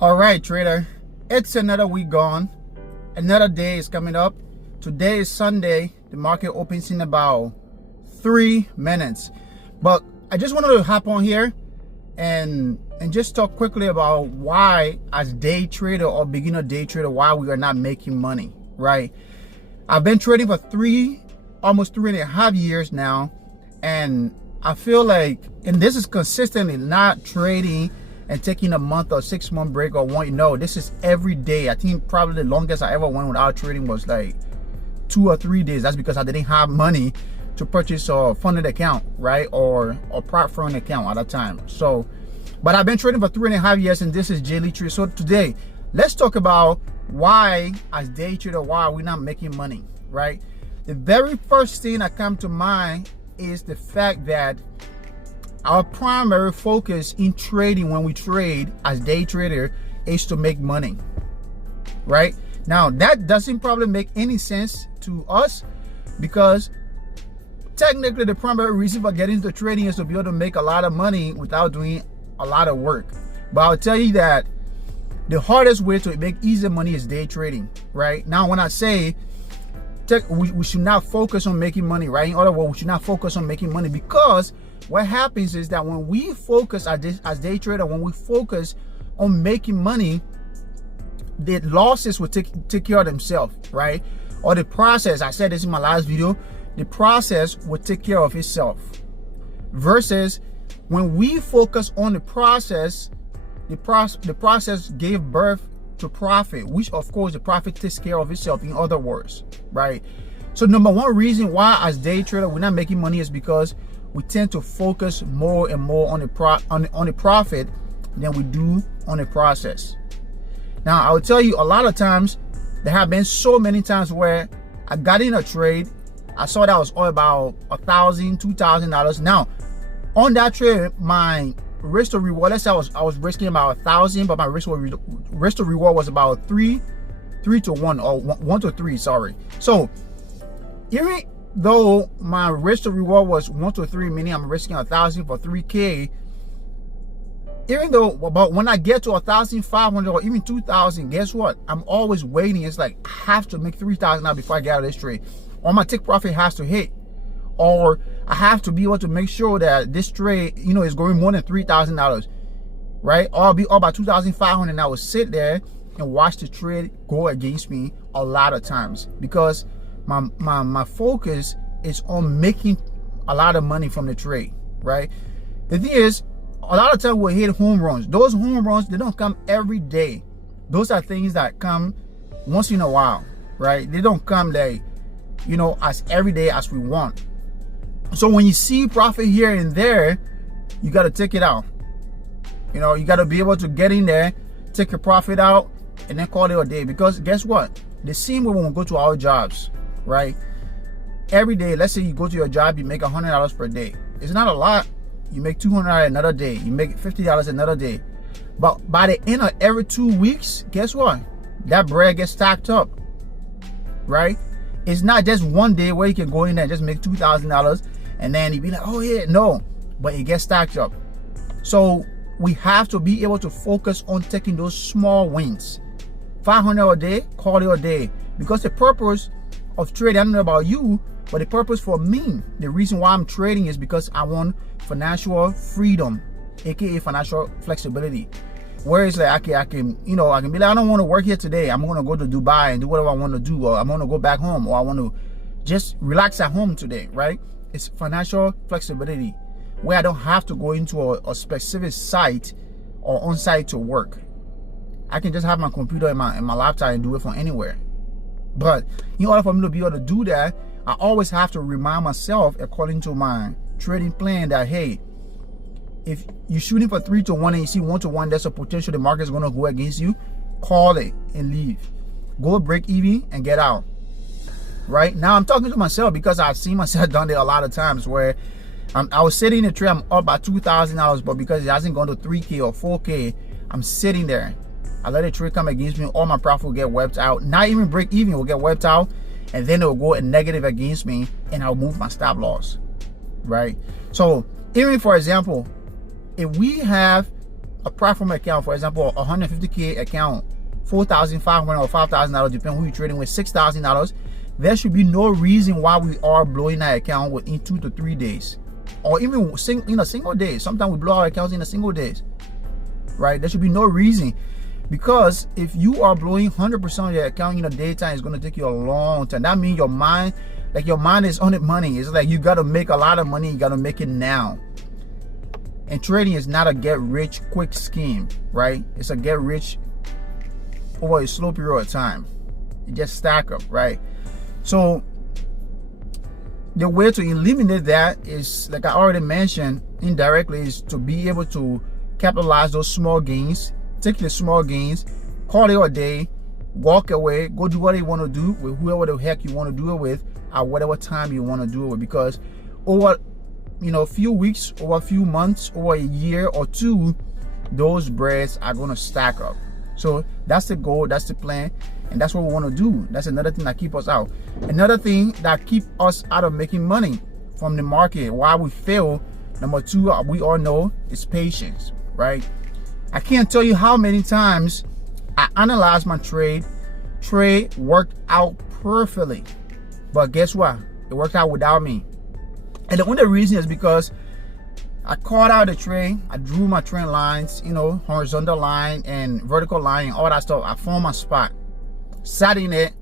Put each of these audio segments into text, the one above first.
All right, trader, it's another week gone. Another day is coming up. Today is Sunday. The market opens in about 3 minutes. But I just wanted to hop on here and just talk quickly about why, as day trader or beginner day trader, why we are not making money, right? I've been trading for almost 3.5 years now, and I feel like, and this is consistently not trading and taking a month or 6 month break or one. No, this is every day. I think probably the longest I ever went without trading was like 2 or 3 days. That's because I didn't have money to purchase a funded account, right, or prop firm account at that time. So, but I've been trading for 3.5 years, and this is Daily Trade. So today, let's talk about why, as day trader, why we're not making money, right? The very first thing that comes to mind is the fact that our primary focus in trading, when we trade as day trader, is to make money, right? Now, that doesn't probably make any sense to us, because technically the primary reason for getting into trading is to be able to make a lot of money without doing a lot of work. But I'll tell you that the hardest way to make easy money is day trading, right? Now, when I say we should not focus on making money, right? In other words, we should not focus on making money, because what happens is that when we focus as day trader, when we focus on making money, the losses will take care of themselves, right? Or the process, I said this in my last video, the process will take care of itself. Versus when we focus on the process, the process gave birth to profit, which of course the profit takes care of itself, in other words, right? So number one reason why as day trader we're not making money is because we tend to focus more and more on the profit than we do on the process. Now, I will tell you, a lot of times, there have been so many times where I got in a trade, I saw that was all about $1,000, $2,000. Now, on that trade, my risk to reward, let's say I was risking about $1,000, but my risk to reward was about 3 to 1, or 1 to 3, sorry. So even though my risk to reward was 1 to 3, meaning I'm risking 1,000 for 3K, even though, but when I get to 1,500 or even 2,000, guess what? I'm always waiting. It's like I have to make 3,000 now before I get out of this trade, or my take profit has to hit, or I have to be able to make sure that this trade, is going more than $3,000, right? Or I'll be all about 2,500, and I will sit there and watch the trade go against me a lot of times, because my focus is on making a lot of money from the trade, right? The thing is, a lot of times we'll hit home runs. Those home runs, they don't come every day. Those are things that come once in a while, right? They don't come like, as every day as we want. So when you see profit here and there, you got to take it out. You got to be able to get in there, take your profit out, and then call it a day. Because guess what? The same way when we go to our jobs, right? Every day, let's say you go to your job, you make $100 per day. It's not a lot. You make $200 another day. You make $50 another day. But by the end of every 2 weeks, guess what? That bread gets stacked up, right? It's not just one day where you can go in there and just make $2,000 and then you be like, oh yeah, no. But it gets stacked up. So we have to be able to focus on taking those small wins. 500 a day, call it a day. Because the purpose of trading, I don't know about you, but the purpose for me, the reason why I'm trading is because I want financial freedom, aka financial flexibility. Whereas like I can be like, I don't want to work here today. I'm gonna go to Dubai and do whatever I want to do, or I'm gonna go back home, or I want to just relax at home today, right? It's financial flexibility, where I don't have to go into a specific site or on site to work. I can just have my computer and my laptop and do it from anywhere. But in order for me to be able to do that, I always have to remind myself, according to my trading plan, that hey, if you're shooting for 3 to 1 and you see 1 to 1, there's a potential the market's going to go against you, call it and leave. Go break even and get out. Right now, I'm talking to myself because I've seen myself done it a lot of times where I was sitting in the trade, I'm up by $2,000, but because it hasn't gone to 3K or 4K, I'm sitting there. I let the trade come against me, all my profit will get wiped out. Not even break even will get wiped out, and then it will go a negative against me, and I'll move my stop loss, right? So even for example, if we have a platform account, for example, a $150K account, $4,500 or $5,000, depending who you're trading with, $6,000, there should be no reason why we are blowing that account within 2 to 3 days, or even in a single day. Sometimes we blow our accounts in a single days, right? There should be no reason, because if you are blowing 100% of your account in a daytime, it's going to take you a long time. That means your mind is on the money. It's like you got to make a lot of money. You got to make it now. And trading is not a get rich quick scheme, right? It's a get rich over a slow period of time. You just stack up, right? So the way to eliminate that is, like I already mentioned indirectly, is to be able to capitalize those small gains. Take the small gains, call it a day, walk away, go do what you want to do with whoever the heck you want to do it with at whatever time you want to do it with. Because over a few weeks, over a few months, over a year or two, those breads are going to stack up. So that's the goal, that's the plan, and that's what we want to do. That's another thing that keep us out. Another thing that keep us out of making money from the market, why we fail, number two, we all know, is patience, right? I can't tell you how many times I analyzed my trade worked out perfectly, but guess what? It worked out without me. And the only reason is because I caught out the trade, I drew my trend lines, horizontal line and vertical line and all that stuff. I formed my spot, sat in it,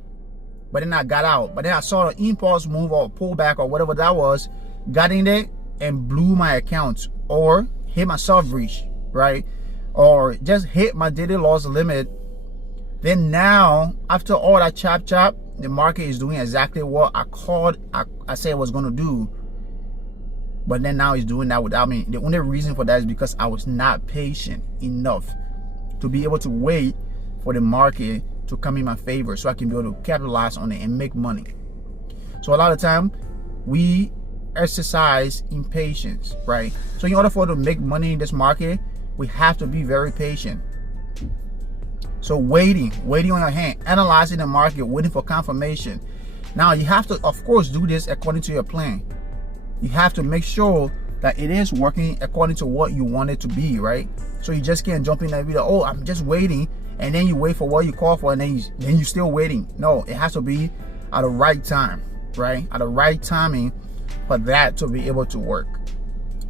but then I got out. But then I saw the impulse move or pullback or whatever that was, got in there and blew my account, or hit my soft breach, right? Or just hit my daily loss limit. Then now, after all that chop, the market is doing exactly what I said it was going to do. But then now it's doing that without me. The only reason for that is because I was not patient enough to be able to wait for the market to come in my favor so I can be able to capitalize on it and make money. So a lot of time we exercise impatience, right? So in order for us to make money in this market, we have to be very patient. So waiting on your hand, analyzing the market, waiting for confirmation. Now you have to, of course, do this according to your plan. You have to make sure that it is working according to what you want it to be, right? So you just can't jump in and be like, oh, I'm just waiting, and then you wait for what you call for, and then you're still waiting. No, it has to be at the right time, right? At the right timing for that to be able to work.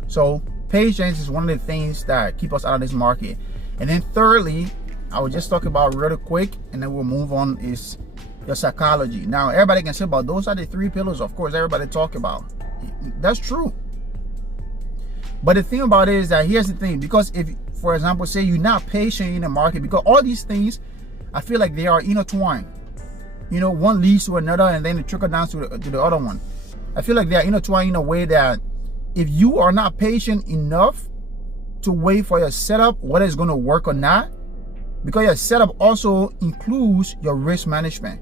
So patience is one of the things that keep us out of this market. And then thirdly, I will just talk about really quick, and then we'll move on, is your psychology. Now everybody can say about those are the 3 pillars. Of course, everybody talk about. That's true. But the thing about it is that here's the thing, because if, for example, say you're not patient in the market, because all these things, I feel like they are intertwined. One leads to another, and then it trickles down to the other one. I feel like they are intertwined in a way that if you are not patient enough to wait for your setup, whether it's going to work or not, because your setup also includes your risk management.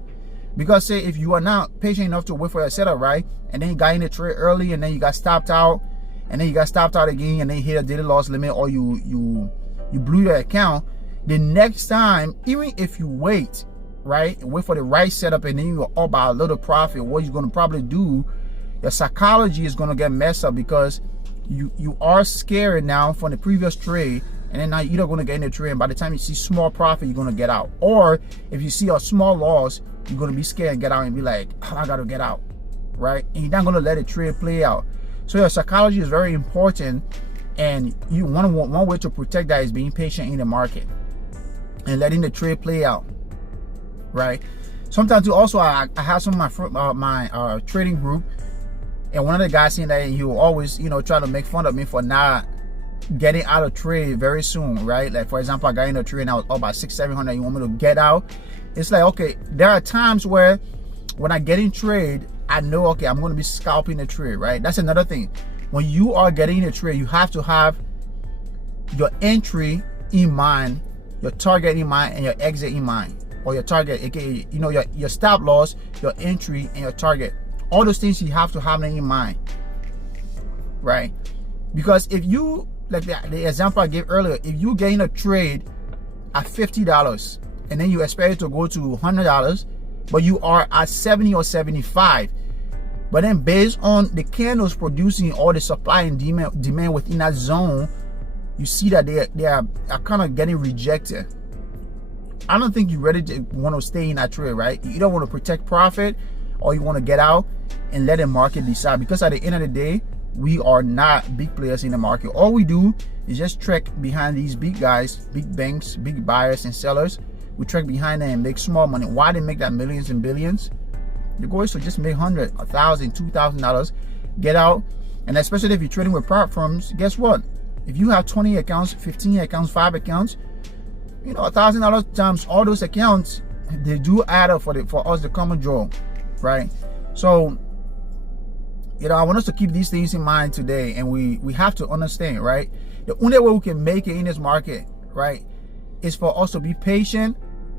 Because say if you are not patient enough to wait for your setup, right, and then you got in the trade early, and then you got stopped out, and then you got stopped out again, and then you hit a daily loss limit, or you blew your account, the next time, even if you wait, right, and wait for the right setup, and then you're up by a little profit, what you're going to probably do, your psychology is going to get messed up, because you are scared now from the previous trade, and then now you're not going to get in the trade, and by the time you see small profit, you're going to get out. Or if you see a small loss, you're going to be scared and get out and be like, oh, I got to get out, right? And you're not going to let the trade play out. So your psychology is very important, and one way to protect that is being patient in the market and letting the trade play out, right? Sometimes too, also I have some of my trading group, and one of the guys saying that he will always try to make fun of me for not getting out of trade very soon, right? Like, for example, I got in a trade and I was up by 600-700. You want me to get out? It's like, okay, there are times where when I get in trade, I know, okay, I'm going to be scalping the trade, right? That's another thing. When you are getting in a trade, you have to have your entry in mind, your target in mind, and your exit in mind, or your target, aka, your stop loss, your entry, and your target. All those things you have to have in mind, right? Because if you, like the example I gave earlier, if you get in a trade at $50 and then you expect it to go to $100, but you are at 70 or 75, but then based on the candles producing all the supply and demand within that zone, you see that they are kind of getting rejected. I don't think you're ready to want to stay in that trade, right? You don't want to protect profit, or you want to get out and let the market decide. Because at the end of the day, we are not big players in the market. All we do is just track behind these big guys, big banks, big buyers and sellers. We track behind them and make small money. Why they make that millions and billions? The goal is to just make $100, $1,000, $2,000, get out. And especially if you're trading with prop firms, guess what? If you have 20 accounts, 15 accounts, 5 accounts, you know, $1,000 times all those accounts, they do add up for us to come and draw, right? So, you know, I want us to keep these things in mind today, and we have to understand, right? The only way we can make it in this market, right, is for us to be patient,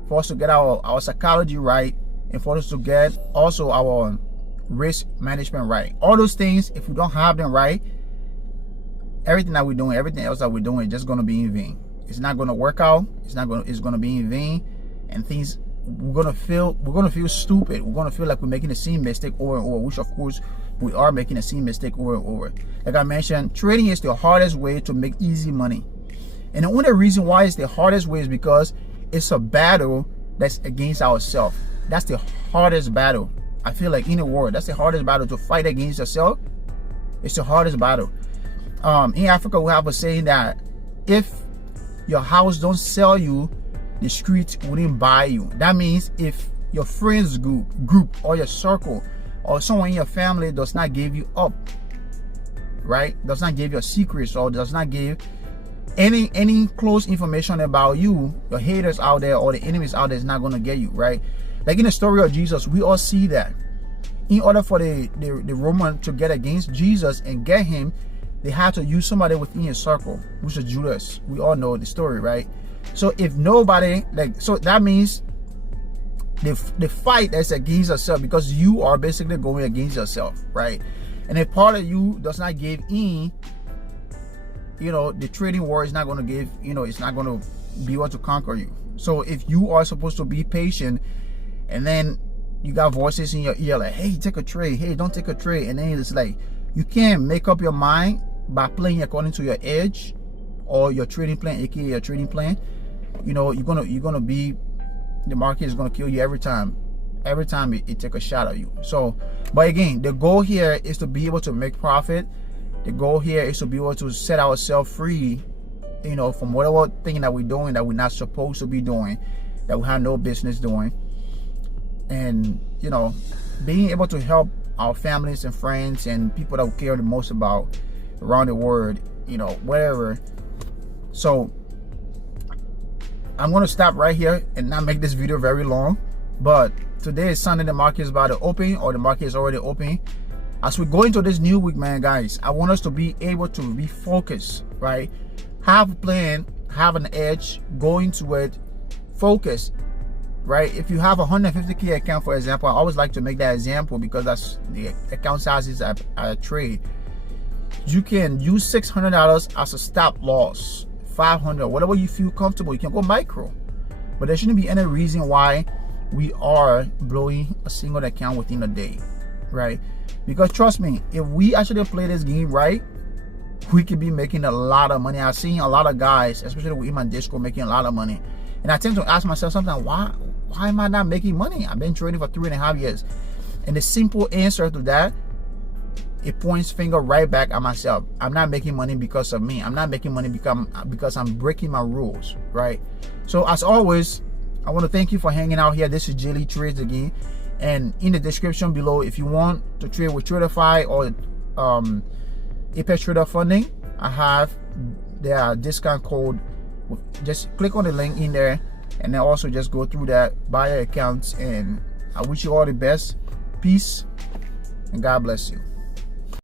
for us to get our psychology right, and for us to get also our risk management right. All those things, if we don't have them right, everything that we're doing, everything else that we're doing is just going to be in vain. It's not going to work out. It's going to be in vain, and things, we're going to feel stupid. We're going to feel like we're making the same mistake over and over, which of course we are making the same mistake over and over. Like I mentioned, trading is the hardest way to make easy money. And the only reason why it's the hardest way is because it's a battle that's against ourselves. That's the hardest battle. I feel like in the world, that's the hardest battle, to fight against yourself. It's the hardest battle. In Africa, we have a saying that if your house don't sell you, the street wouldn't buy you. That means if your friends group or your circle or someone in your family does not give you up, right? Does not give your secrets, or does not give any close information about you, your haters out there or the enemies out there is not going to get you, right? Like in the story of Jesus, we all see that in order for the Roman to get against Jesus and get him, they had to use somebody within his circle, which is Judas. We all know the story, right? So if nobody, so that means the fight that's against yourself, because you are basically going against yourself, right? And if part of you does not give in, you know, the trading war is not going to give, you know, it's not going to be able to conquer you. So if you are supposed to be patient, and then you got voices in your ear like, hey, take a trade, hey, don't take a trade, and then it's like, you can't make up your mind by playing according to your edge or your trading plan, aka your trading plan. You know, you're gonna be, the market is gonna kill you every time it take a shot at you. So, but again, the goal here is to be able to make profit. The goal here is to be able to set ourselves free, you know, from whatever thing that we're doing that we're not supposed to be doing, that we have no business doing. And, you know, being able to help our families and friends and people that we care the most about around the world, you know, wherever. So I'm going to stop right here and not make this video very long. But today is Sunday, the market is about to open, or the market is already open. As we go into this new week, man, guys, I want us to be able to be focused, right? Have a plan, have an edge, go into it, focus, right? If you have a 150K account, for example, I always like to make that example because that's the account sizes I trade. You can use $600 as a stop loss, 500, whatever you feel comfortable. You can go micro, but there shouldn't be any reason why we are blowing a single account within a day, right? Because trust me, if we actually play this game right, we could be making a lot of money. I've seen a lot of guys, especially with my Discord, making a lot of money. And I tend to ask myself sometimes, why am I not making money? I've been trading for 3.5 years. And the simple answer to that, it points finger right back at myself. I'm not making money because of me. I'm not making money because I'm breaking my rules, right? So as always, I want to thank you for hanging out here. This is J Lee Trades again. And in the description below, if you want to trade with Traderfy or Apex Trader Funding, I have their discount code. Just click on the link in there, and then also just go through that, buy your accounts, and I wish you all the best. Peace, and God bless you.